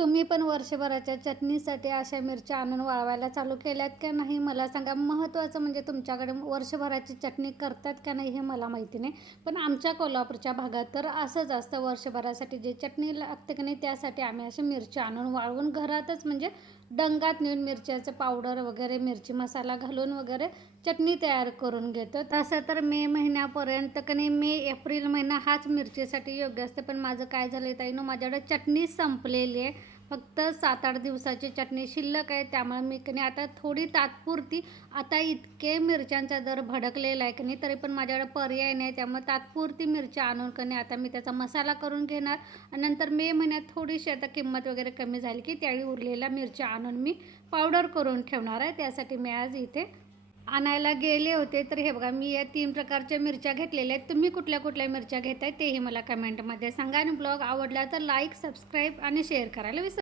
तुम्ही पण वर्षभराच्या चटणीसाठी अशा मिरच्या आणून वाळवायला चालू केल्यात का नाही मला सांगा. महत्त्वाचं म्हणजे तुमच्याकडे वर्षभराची चटणी करतात का नाही हे मला माहिती नाही, पण आमच्या कोल्हापूरच्या भागात तर असंच असतं. वर्षभरासाठी जे चटणी लागते की नाही त्यासाठी आम्ही अशा मिरच्या आणून वाळवून घरातच म्हणजे डंगात नेऊन मिरच्याचं पावडर वगैरे मिरची मसाला घालून वगैरे चटणी तयार करून घेतो. तसं तर मे महिन्यापर्यंत की नाही एप्रिल महिना हाच मिरचीसाठी योग्य असते, पण माझं काय झालं ताईनो, माझ्याकडे चटणी संपलेली आहे. फक्त 7-8 दिवसाची चटणी शिल्लक आहे. त्यामुळे मी की नाही आता थोडी तात्पुरती, आता इतके मिरच्यांचा दर भडकलेला आहे की नाही तरी पण माझ्याकडे पर्याय नाही, त्यामुळे तात्पुरती मिरच्या आणून की नाही आता मी त्याचा मसाला करून घेणार आणि नंतर मे महिन्यात थोडीशी आता किंमत वगैरे कमी झाली की त्यावेळी उरलेल्या मिरच्या आणून मी पावडर करून ठेवणार आहे. त्यासाठी मी आज इथे आणायला गेले होते. तर हे बघा, मी या 3 प्रकारच्या मिरच्या घेतलेल्या आहेत. तुम्ही कुठल्या कुठल्या मिरच्या घेताय तेही मला कमेंटमध्ये सांगा आणि ब्लॉग आवडला तर लाईक, सबस्क्राईब आणि शेअर करायला विसरा.